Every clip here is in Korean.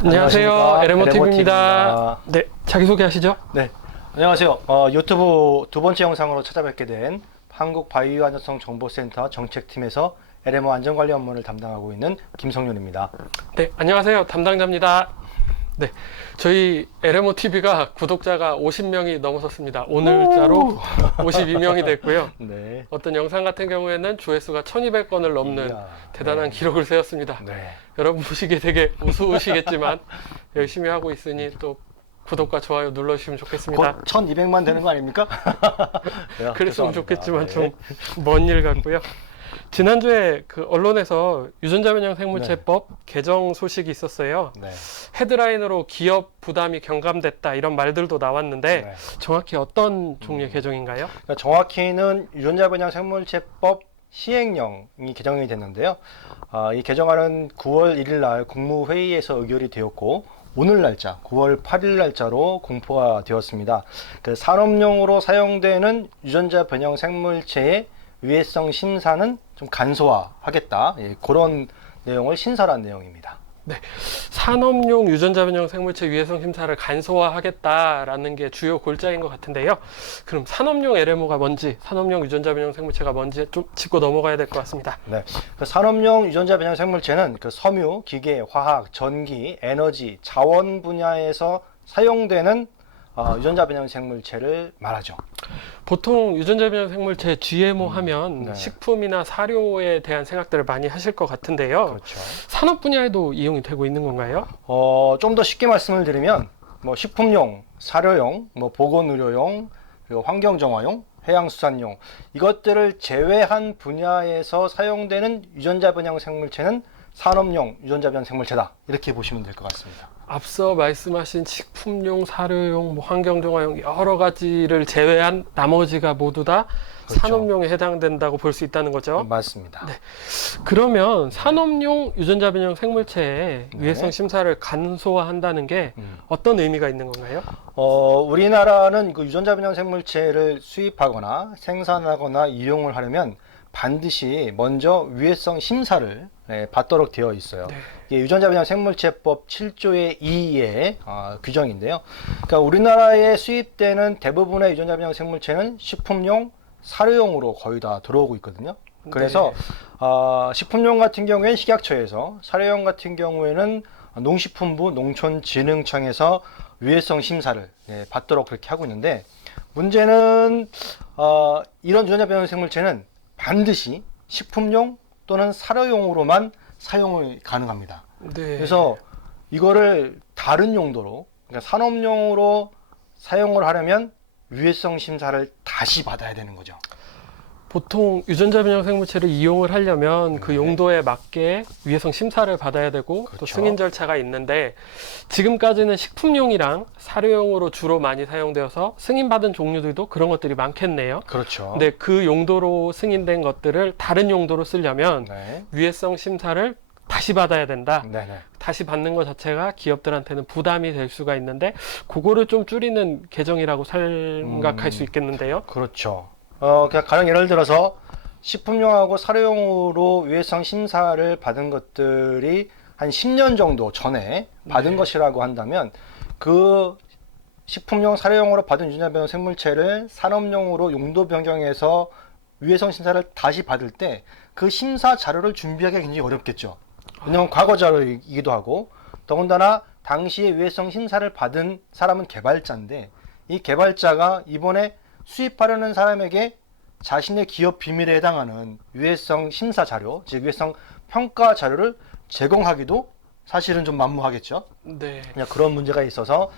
안녕하세요. LMOTV입니다. LMOTV입니다. 네, 자기소개하시죠? 네, 안녕하세요. 유튜브 두 번째 영상으로 찾아뵙게 된 한국바이오안전성정보센터 정책팀에서 LMO 안전관리 업무를 담당하고 있는 김성윤입니다. 네, 안녕하세요. 담당자입니다. 네, 저희 LMOTV가 구독자가 50명이 넘어섰습니다. 오늘자로 52명이 됐고요. 네. 어떤 영상 같은 경우에는 조회수가 1200건을 넘는 이야, 대단한 네. 기록을 세웠습니다. 네. 여러분 보시기에 되게 우스우시겠지만 열심히 하고 있으니 또 구독과 좋아요 눌러주시면 좋겠습니다. 곧 1200만 되는 거 아닙니까? 네, 그랬으면 죄송합니다. 좋겠지만 네. 좀 먼 일 같고요. 지난주에 그 언론에서 유전자 변형 생물체법 개정 소식이 있었어요. 네. 헤드라인으로 기업 부담이 경감됐다 이런 말들도 나왔는데 네. 정확히 어떤 종류의 개정인가요? 그러니까 정확히는 유전자 변형 생물체법 시행령이 개정이 됐는데요. 이 개정안은 9월 1일 날 국무회의에서 의결이 되었고 오늘 날짜 9월 8일 날짜로 공포가 되었습니다. 그 산업용으로 사용되는 유전자 변형 생물체의 위해성 심사는 좀 간소화하겠다. 예, 그런 내용을 신설한 내용입니다. 산업용 유전자 변형 생물체 위해성 심사를 간소화하겠다라는 게 주요 골자인 것 같은데요. 그럼 산업용 LMO가 뭔지, 산업용 유전자 변형 생물체가 뭔지 좀 짚고 넘어가야 될 것 같습니다. 네, 그 산업용 유전자 변형 생물체는 그 섬유, 기계, 화학, 전기, 에너지, 자원 분야에서 사용되는 유전자 변형 생물체를 말하죠. 보통 유전자 변형 생물체 GMO 하면 네. 식품이나 사료에 대한 생각들을 많이 하실 것 같은데요. 그렇죠. 산업 분야에도 이용이 되고 있는 건가요? 좀 더 쉽게 말씀을 드리면 뭐 식품용, 사료용, 뭐 보건의료용, 그리고 환경정화용, 해양수산용 이것들을 제외한 분야에서 사용되는 유전자 변형 생물체는 산업용 유전자 변형 생물체다 이렇게 보시면 될 것 같습니다. 앞서 말씀하신 식품용, 사료용, 뭐 환경정화용 여러 가지를 제외한 나머지가 모두 다 그렇죠. 산업용에 해당된다고 볼 수 있다는 거죠. 맞습니다. 네. 그러면 산업용 유전자 변형 생물체의 네. 위해성 심사를 간소화한다는 게 어떤 의미가 있는 건가요? 우리나라는 그 유전자 변형 생물체를 수입하거나 생산하거나 이용을 하려면 반드시 먼저 위해성 심사를 받도록 되어 있어요. 네. 이게 유전자 변형 생물체법 7조의 2의 규정인데요. 그러니까 우리나라에 수입되는 대부분의 유전자 변형 생물체는 식품용, 사료용으로 거의 다 들어오고 있거든요. 그래서 식품용 같은 경우에는 식약처에서, 사료용 같은 경우에는 농식품부 농촌진흥청에서 위해성 심사를 받도록 그렇게 하고 있는데 문제는 이런 유전자 변형 생물체는 반드시 식품용 또는 사료용으로만 사용이 가능합니다. 네. 그래서 이거를 다른 용도로 그러니까 산업용으로 사용을 하려면 위해성 심사를 다시 받아야 되는 거죠. 보통 유전자 변형 생물체를 이용을 하려면 그 네. 용도에 맞게 위해성 심사를 받아야 되고 또 그렇죠. 승인 절차가 있는데 지금까지는 식품용이랑 사료용으로 주로 많이 사용되어서 승인받은 종류들도 그런 것들이 많겠네요. 그렇죠. 근데 그 용도로 승인된 것들을 다른 용도로 쓰려면 네. 위해성 심사를 다시 받아야 된다. 네네. 다시 받는 것 자체가 기업들한테는 부담이 될 수가 있는데 그거를 좀 줄이는 개정이라고 생각할 수 있겠는데요. 그렇죠. 그냥 가령 예를 들어서 식품용하고 사료용으로 위해성 심사를 받은 것들이 한 10년 정도 전에 받은 네. 것이라고 한다면 그 식품용, 사료용으로 받은 유전자 변형 생물체를 산업용으로 용도 변경해서 위해성 심사를 다시 받을 때 그 심사 자료를 준비하기가 굉장히 어렵겠죠. 왜냐하면 과거 자료이기도 하고 더군다나 당시에 위해성 심사를 받은 사람은 개발자인데 이 개발자가 이번에 수입하려는 사람에게 자신의 기업 비밀에 해당하는 위해성 심사 자료, 즉 위해성 평가 자료를 제공하기도 사실은 좀 만무하겠죠. 네. 그냥 그런 문제가 있어서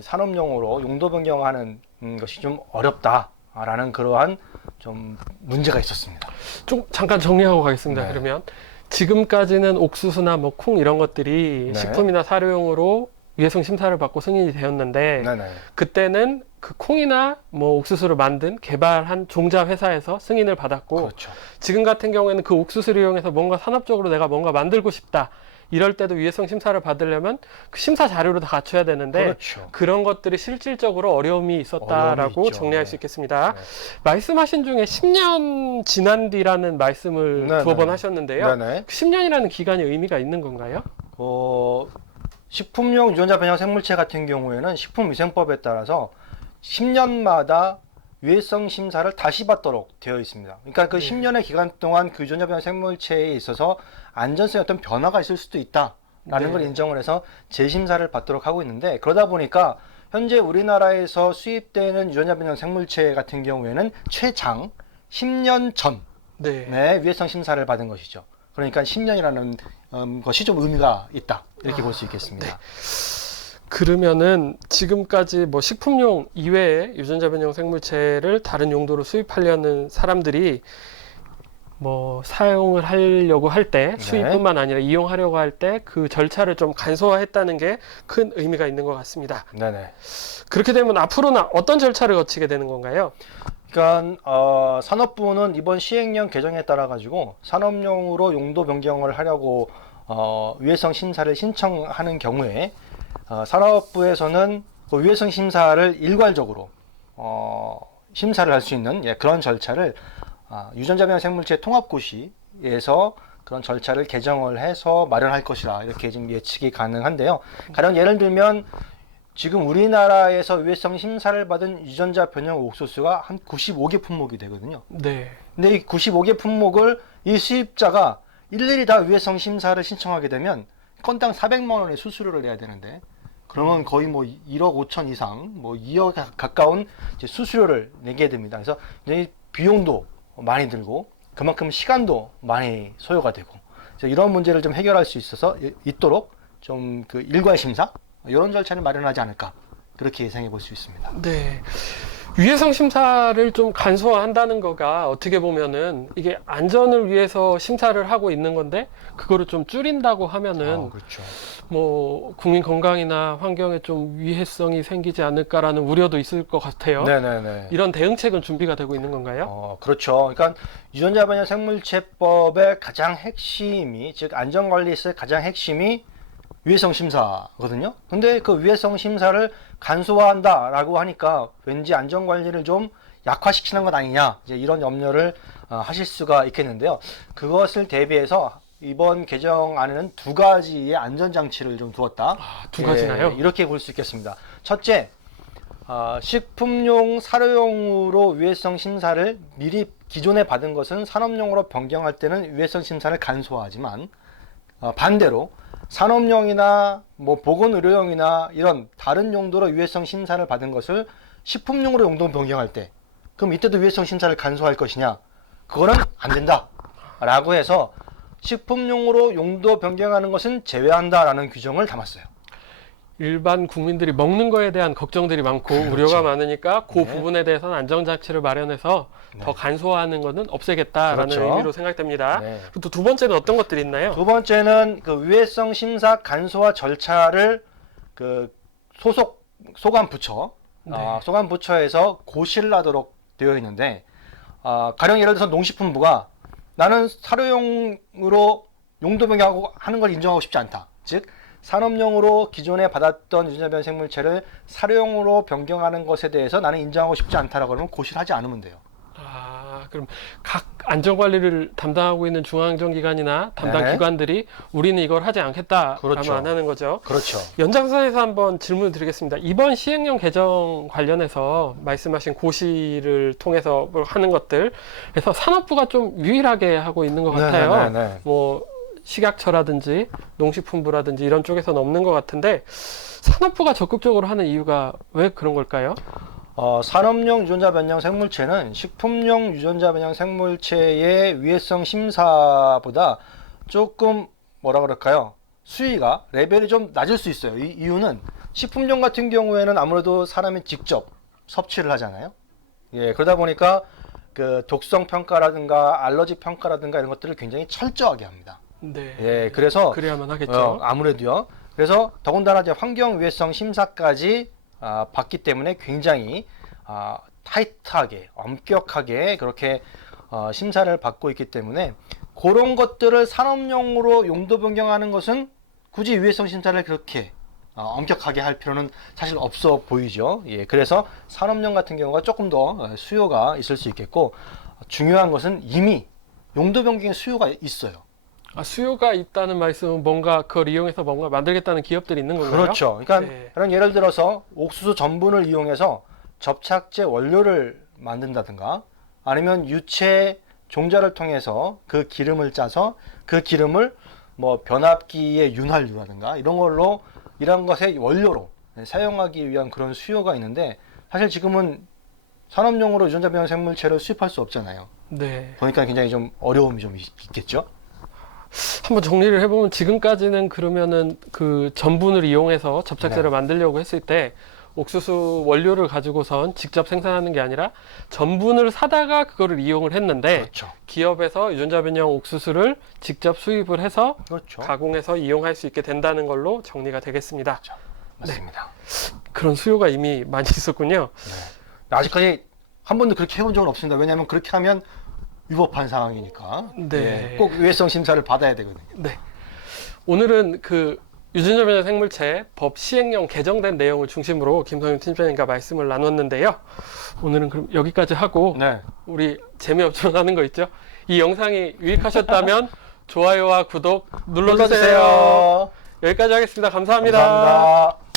산업용으로 용도 변경하는 것이 좀 어렵다라는 그러한 좀 문제가 있었습니다. 좀 잠깐 정리하고 가겠습니다. 네. 그러면 지금까지는 옥수수나 뭐 콩 이런 것들이 네. 식품이나 사료용으로 위해성 심사를 받고 승인이 되었는데 네네. 그때는 그 콩이나 뭐 옥수수를 만든 개발한 종자 회사에서 승인을 받았고 그렇죠. 지금 같은 경우에는 그 옥수수를 이용해서 뭔가 산업적으로 내가 뭔가 만들고 싶다. 이럴 때도 위해성 심사를 받으려면 그 심사 자료를 다 갖춰야 되는데 그렇죠. 그런 것들이 실질적으로 어려움이 있었다라고 어려움이 있죠. 정리할 네. 수 있겠습니다. 네. 말씀하신 중에 10년 지난 뒤라는 말씀을 네네. 두어 번 하셨는데요. 네네. 그 10년이라는 기간이 의미가 있는 건가요? 식품용 유전자 변형 생물체 같은 경우에는 식품위생법에 따라서 10년마다 유해성 심사를 다시 받도록 되어 있습니다. 그러니까 그 네. 10년의 기간 동안 그 유전자 변형 생물체에 있어서 안전성에 어떤 변화가 있을 수도 있다라는 네. 걸 인정을 해서 재심사를 받도록 하고 있는데, 그러다 보니까 현재 우리나라에서 수입되는 유전자 변형 생물체 같은 경우에는 최장 10년 전 네. 네, 유해성 심사를 받은 것이죠. 그러니까 10년이라는 것이 좀 의미가 있다, 이렇게 볼 수 있겠습니다. 그러면은 지금까지 뭐 식품용 이외에 유전자 변형 생물체를 다른 용도로 수입하려는 사람들이 뭐 사용을 하려고 할 때, 네. 수입뿐만 아니라 이용하려고 할 때 그 절차를 좀 간소화했다는 게 큰 의미가 있는 것 같습니다. 네네. 그렇게 되면 앞으로는 어떤 절차를 거치게 되는 건가요? 그러니까 산업부는 이번 시행령 개정에 따라 가지고 산업용으로 용도 변경을 하려고 유해성 심사를 신청하는 경우에 산업부에서는 그 유해성 심사를 일괄적으로 심사를 할 수 있는 그런 절차를 유전자 변형 생물체 통합고시에서 그런 절차를 개정을 해서 마련할 것이라, 이렇게 지금 예측이 가능한데요. 가령 예를 들면 지금 우리나라에서 유해성 심사를 받은 유전자 변형 옥수수가 한 95개 품목이 되거든요. 네. 근데 이 95개 품목을 이 수입자가 일일이 다 유해성 심사를 신청하게 되면 건당 400만 원의 수수료를 내야 되는데, 그러면 거의 뭐 1억 5천 이상, 뭐 2억 가까운 이제 수수료를 내게 됩니다. 그래서 이제 비용도 많이 들고 그만큼 시간도 많이 소요가 되고, 그래서 이런 문제를 좀 해결할 수 있도록 좀 그 일괄 심사 이런 절차를 마련하지 않을까, 그렇게 예상해 볼 수 있습니다. 네. 유해성 심사를 좀 간소화한다는 거가 어떻게 보면은 이게 안전을 위해서 심사를 하고 있는 건데, 그거를 좀 줄인다고 하면은 그렇죠. 뭐 국민 건강이나 환경에 좀 위해성이 생기지 않을까라는 우려도 있을 것 같아요. 네네네. 이런 대응책은 준비가 되고 있는 건가요? 그렇죠. 그러니까 유전자 변형 생물체법의 가장 핵심이, 즉 안전관리에서의 가장 핵심이 유해성 심사거든요. 근데 그 유해성 심사를 간소화한다라고 하니까 왠지 안전관리를 좀 약화시키는 것 아니냐, 이제 이런 염려를 하실 수가 있겠는데요. 그것을 대비해서 이번 개정안에는 두 가지의 안전장치를 좀 두었다. 두 가지나요? 이렇게 볼 수 있겠습니다. 첫째, 식품용, 사료용으로 유해성 심사를 미리 기존에 받은 것은 산업용으로 변경할 때는 유해성 심사를 간소화하지만, 반대로 산업용이나 뭐 보건의료용이나 이런 다른 용도로 유해성 심사를 받은 것을 식품용으로 용도 변경할 때, 그럼 이때도 유해성 심사를 간소화할 것이냐? 그거는 안 된다 라고 해서 식품용으로 용도 변경하는 것은 제외한다라는 규정을 담았어요. 일반 국민들이 먹는 거에 대한 걱정들이 많고 우려가 많으니까 그 네. 부분에 대해서는 안전장치를 마련해서 더 간소화하는 것은 없애겠다라는 그렇죠. 의미로 생각됩니다. 네. 그리고 또 두 번째는 어떤 것들이 있나요? 두 번째는 그 유해성 심사 간소화 절차를 그 소관 부처, 네. 소관 부처에서 고시를 하도록 되어 있는데, 가령 예를 들어서 농식품부가 나는 사료용으로 용도 변경하고 하는 걸 인정하고 싶지 않다. 즉 산업용으로 기존에 받았던 유전자 변형 생물체를 사료용으로 변경하는 것에 대해서 나는 인정하고 싶지 않다라고 하면 고시를 하지 않으면 돼요. 그럼 각 안전관리를 담당하고 있는 중앙안전기관이나 담당 네. 기관들이 우리는 이걸 하지 않겠다라면 그렇죠. 안 하는 거죠. 그렇죠. 연장선에서 한번 질문을 드리겠습니다. 이번 시행령 개정 관련해서 말씀하신 고시를 통해서 뭘 하는 것들, 그래서 산업부가 좀 유일하게 하고 있는 것 같아요. 네. 뭐 식약처라든지 농식품부라든지 이런 쪽에서는 없는 것 같은데, 산업부가 적극적으로 하는 이유가 왜 그런 걸까요? 산업용 유전자 변형 생물체는 식품용 유전자 변형 생물체의 위해성 심사보다 조금 뭐라 그럴까요? 수위가 레벨이 좀 낮을 수 있어요. 이 이유는 식품용 같은 경우에는 아무래도 사람이 직접 섭취를 하잖아요. 그러다 보니까 그 독성 평가라든가 알러지 평가라든가 이런 것들을 굉장히 철저하게 합니다. 네. 그래서 그래야만 하겠죠. 아무래도요. 그래서 더군다나 이제 환경 위해성 심사까지 받기 때문에 굉장히 타이트하게, 엄격하게 그렇게 심사를 받고 있기 때문에 그런 것들을 산업용으로 용도 변경하는 것은 굳이 유해성 심사를 그렇게 엄격하게 할 필요는 사실 없어 보이죠. 그래서 산업용 같은 경우가 조금 더 수요가 있을 수 있겠고, 중요한 것은 이미 용도 변경의 수요가 있어요. 아, 수요가 있다는 말씀은 뭔가 그걸 이용해서 뭔가 만들겠다는 기업들이 있는 건가요? 그렇죠. 그러니까 네. 그런 예를 들어서 옥수수 전분을 이용해서 접착제 원료를 만든다든가 아니면 유체 종자를 통해서 그 기름을 짜서 그 기름을 뭐 변압기의 윤활유라든가 이런 걸로 이런 것의 원료로 사용하기 위한 그런 수요가 있는데 사실 지금은 산업용으로 유전자 변형 생물체를 수입할 수 없잖아요. 네. 보니까 굉장히 좀 어려움이 좀 있겠죠. 한번 정리를 해보면 지금까지는 그러면은 그 전분을 이용해서 접착제를 네. 만들려고 했을 때 옥수수 원료를 가지고선 직접 생산하는 게 아니라 전분을 사다가 그거를 이용을 했는데 그렇죠. 기업에서 유전자 변형 옥수수를 직접 수입을 해서 그렇죠. 가공해서 이용할 수 있게 된다는 걸로 정리가 되겠습니다. 맞습니다. 그런 수요가 이미 많이 있었군요. 아직까지 한 번도 그렇게 해본 적은 없습니다. 왜냐하면 그렇게 하면 위법한 상황이니까. 네. 꼭 유해성 심사를 받아야 되거든요. 네. 오늘은 그 유전자 변형 생물체 법 시행령 개정된 내용을 중심으로 김성윤 팀장님과 말씀을 나눴는데요. 오늘은 그럼 여기까지 하고 네. 우리 재미없지만 하는 거 있죠? 이 영상이 유익하셨다면 좋아요와 구독 눌러주세요. 눌러주세요. 여기까지 하겠습니다. 감사합니다. 감사합니다.